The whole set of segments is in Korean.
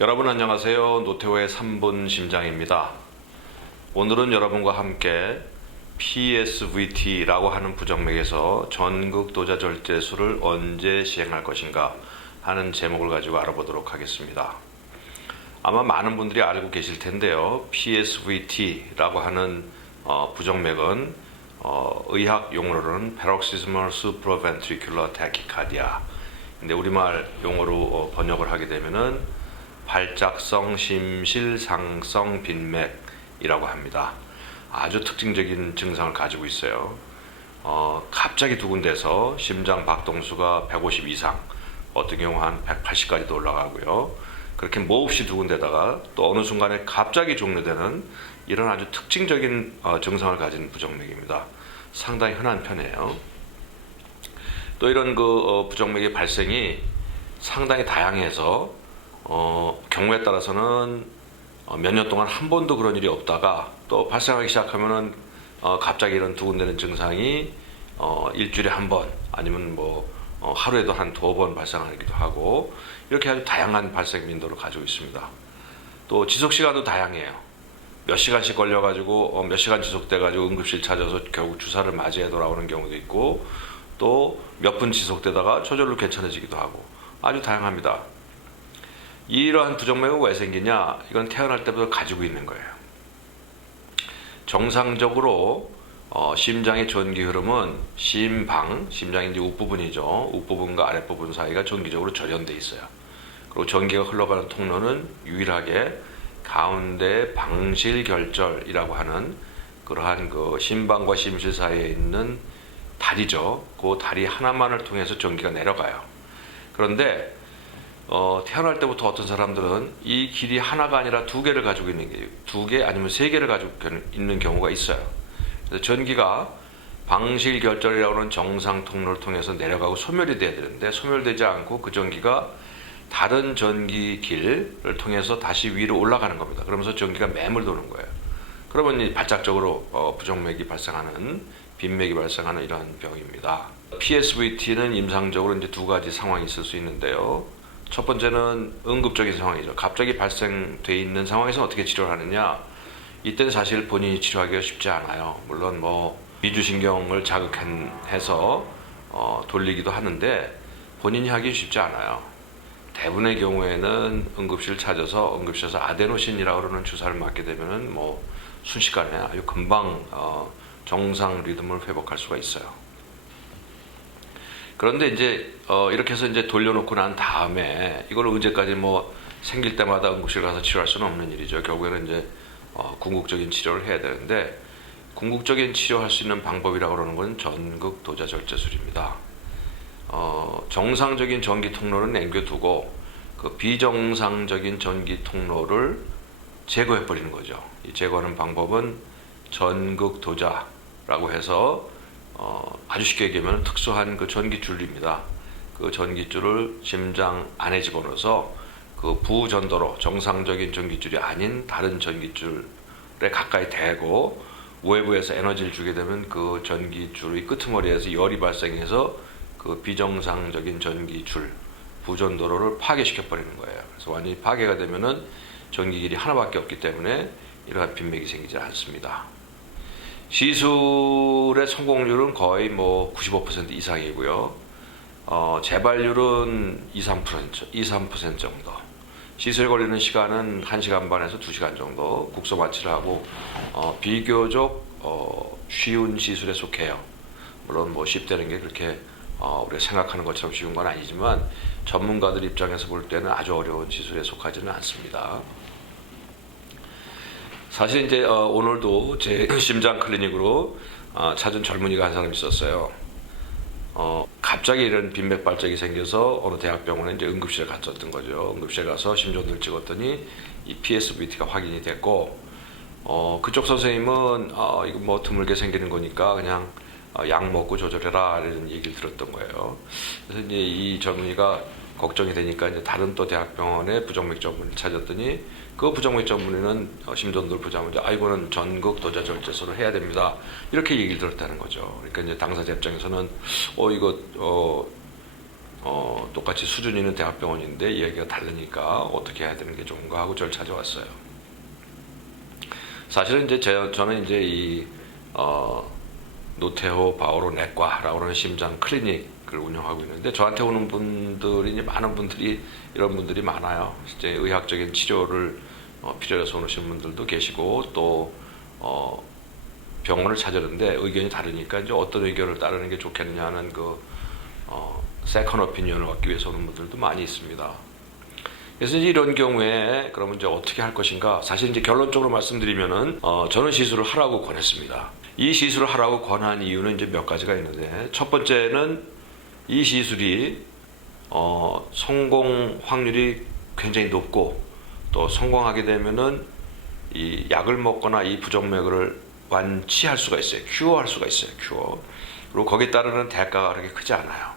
여러분 안녕하세요. 노태우의 3분 심장입니다. 오늘은 여러분과 함께 PSVT라고 하는 부정맥에서 전극 도자 절제술을 언제 시행할 것인가 하는 제목을 가지고 알아보도록 하겠습니다. 아마 많은 분들이 알고 계실 텐데요. PSVT라고 하는 부정맥은 의학 용어로는 Paroxysmal Supraventricular Tachycardia. 근데 우리말 용어로 번역을 하게 되면은 발작성 심실상성 빈맥이라고 합니다. 아주 특징적인 증상을 가지고 있어요. 갑자기 두 군데서 심장 박동수가 150 이상, 어떤 경우 한 180까지도 올라가고요. 그렇게 몹시 두 군데다가 또 어느 순간에 갑자기 종료되는 이런 아주 특징적인 증상을 가진 부정맥입니다. 상당히 흔한 편이에요. 또 이런 부정맥의 발생이 상당히 다양해서 경우에 따라서는 몇 년 동안 한 번도 그런 일이 없다가 또 발생하기 시작하면은 갑자기 이런 두근대는 증상이 일주일에 한 번 아니면 하루에도 한 2번 발생하기도 하고 이렇게 아주 다양한 발생 빈도를 가지고 있습니다. 또 지속 시간도 다양해요. 몇 시간씩 걸려가지고 몇 시간 지속돼가지고 응급실 찾아서 결국 주사를 맞이해 돌아오는 경우도 있고 또 몇 분 지속되다가 저절로 괜찮아지기도 하고 아주 다양합니다. 이러한 부정맥은 왜 생기냐? 이건 태어날 때부터 가지고 있는 거예요. 정상적으로 심장의 전기 흐름은 심장의 이제 윗부분이죠. 윗부분과 아랫부분 사이가 전기적으로 절연돼 있어요. 그리고 전기가 흘러가는 통로는 유일하게 가운데 방실결절이라고 하는 그러한 심방과 심실 사이에 있는 다리죠. 그 다리 하나만을 통해서 전기가 내려가요. 그런데 태어날 때부터 어떤 사람들은 이 길이 하나가 아니라 2개를 가지고 있는 게 2개 아니면 3개를 가지고 있는 경우가 있어요. 그래서 전기가 방실결절이라고 하는 정상 통로를 통해서 내려가고 소멸이 돼야 되는데 소멸되지 않고 그 전기가 다른 전기 길을 통해서 다시 위로 올라가는 겁니다. 그러면서 전기가 맴을 도는 거예요. 그러면 발작적으로 부정맥이 발생하는 빈맥이 발생하는 이러한 병입니다. PSVT는 임상적으로 이제 2가지 상황이 있을 수 있는데요. 첫 번째는 응급적인 상황이죠. 갑자기 발생돼 있는 상황에서 어떻게 치료를 하느냐? 이때는 사실 본인이 치료하기가 쉽지 않아요. 물론 미주신경을 자극해서 돌리기도 하는데 본인이 하기 쉽지 않아요. 대부분의 경우에는 응급실을 찾아서 응급실에서 아데노신이라고 그러는 주사를 맞게 되면은 순식간에 아주 금방 정상 리듬을 회복할 수가 있어요. 그런데 이제 이렇게 해서 이제 돌려놓고 난 다음에 이걸 언제까지 생길 때마다 응급실 가서 치료할 수는 없는 일이죠. 결국에는 이제 궁극적인 치료를 해야 되는데 궁극적인 치료할 수 있는 방법이라고 그러는 건 전극 도자 절제술입니다. 정상적인 전기 통로는 남겨두고 그 비정상적인 전기 통로를 제거해 버리는 거죠. 이 제거하는 방법은 전극 도자라고 해서 아주 쉽게 얘기하면 특수한 그 전기줄입니다. 그 전기줄을 심장 안에 집어넣어서 그 부전도로 정상적인 전기줄이 아닌 다른 전기줄에 가까이 대고 외부에서 에너지를 주게 되면 그 전기줄의 끄트머리에서 열이 발생해서 그 비정상적인 전기줄 부전도로를 파괴시켜 버리는 거예요. 그래서 완전히 파괴가 되면은 전기길이 하나밖에 없기 때문에 이러한 빈맥이 생기지 않습니다. 시술의 성공률은 거의 95% 이상이고요. 재발률은 2~3% 정도. 시술에 걸리는 시간은 1시간 반에서 2시간 정도 국소 마취를 하고 비교적 쉬운 시술에 속해요. 물론 쉽다는 게 그렇게 우리가 생각하는 것처럼 쉬운 건 아니지만 전문가들 입장에서 볼 때는 아주 어려운 시술에 속하지는 않습니다. 사실 이제 오늘도 제 심장 클리닉으로 찾은 젊은이가 한 사람 있었어요. 갑자기 이런 빈맥 발작이 생겨서 어느 대학병원에 이제 응급실에 갔었던 거죠. 응급실에 가서 심전도를 찍었더니 이 PSVT가 확인이 됐고, 그쪽 선생님은 이거 드물게 생기는 거니까 그냥 약 먹고 조절해라 이런 얘기를 들었던 거예요. 그래서 이제 이 젊은이가 걱정이 되니까 이제 다른 또 대학병원의 부정맥 전문의를 찾았더니 그 부정맥 전문의는 심전도를 보자마자 이거는 전극 도자 절제술을 해야 됩니다. 이렇게 얘기를 들었다는 거죠. 그러니까 이제 당사자 입장에서는 이거 똑같이 수준 있는 대학병원인데 이야기가 다르니까 어떻게 해야 되는 게 좋은가 하고 저를 찾아왔어요. 사실은 이제 저는 이제 이 노태호 바오로 내과라고 하는 심장 클리닉을 운영하고 있는데, 저한테 오는 분들이 이제 많은 분들이 이런 분들이 많아요. 이제 의학적인 치료를 필요해서 오시는 분들도 계시고, 또 병원을 찾았는데 의견이 다르니까 이제 어떤 의견을 따르는 게 좋겠느냐는 세컨 오피니언을 얻기 위해서 오는 분들도 많이 있습니다. 그래서 이런 경우에 그러면 이제 어떻게 할 것인가? 사실 이제 결론적으로 말씀드리면은 저는 시술을 하라고 권했습니다. 이 시술을 하라고 권한 이유는 이제 몇 가지가 있는데, 첫 번째는 이 시술이 성공 확률이 굉장히 높고, 또 성공하게 되면은 이 약을 먹거나 이 부정맥을 완치할 수가 있어요. 큐어할 수가 있어요. 큐어. 그리고 거기에 따르는 대가가 그렇게 크지 않아요.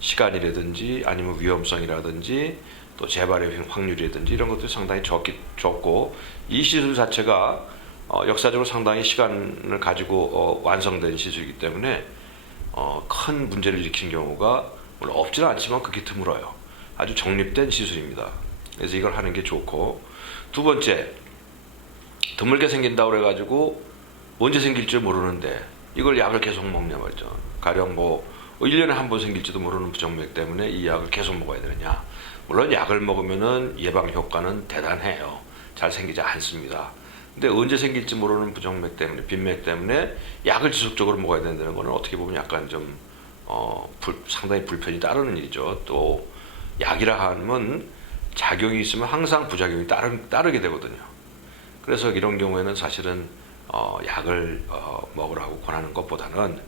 시간이라든지 아니면 위험성이라든지 또 재발의 확률이라든지 이런 것들이 상당히 적고, 이 시술 자체가 역사적으로 상당히 시간을 가지고 완성된 시술이기 때문에 큰 문제를 일으키는 경우가 물론 없지는 않지만 극히 드물어요. 아주 정립된 시술입니다. 그래서 이걸 하는 게 좋고, 두 번째, 드물게 생긴다고 그래가지고 언제 생길지 모르는데 이걸 약을 계속 먹냐 말이죠. 가령 1년에 한 번 생길지도 모르는 부정맥 때문에 이 약을 계속 먹어야 되느냐. 물론 약을 먹으면은 예방 효과는 대단해요. 잘 생기지 않습니다. 근데 언제 생길지 모르는 부정맥 때문에, 빈맥 때문에 약을 지속적으로 먹어야 된다는 거는 어떻게 보면 약간 좀 상당히 불편이 따르는 일이죠. 또 약이라 하면 작용이 있으면 항상 부작용이 따르게 되거든요. 그래서 이런 경우에는 사실은 약을 먹으라고 권하는 것보다는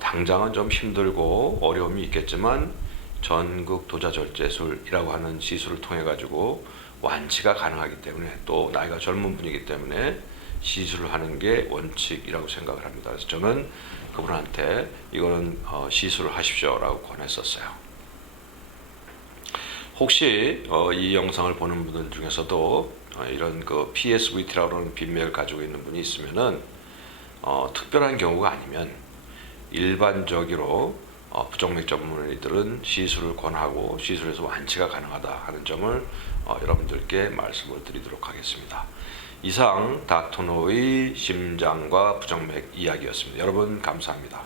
당장은 좀 힘들고 어려움이 있겠지만 전극 도자절제술이라고 하는 시술을 통해 가지고 완치가 가능하기 때문에, 또 나이가 젊은 분이기 때문에 시술을 하는 게 원칙이라고 생각을 합니다. 그래서 저는 그분한테 이거는 시술을 하십시오라고 권했었어요. 혹시 이 영상을 보는 분들 중에서도 이런 PSVT라고 하는 빈맥을 가지고 있는 분이 있으면은 특별한 경우가 아니면 일반적으로 부정맥 전문의들은 시술을 권하고 시술에서 완치가 가능하다 하는 점을 여러분들께 말씀을 드리도록 하겠습니다. 이상 닥터노의 심장과 부정맥 이야기였습니다. 여러분 감사합니다.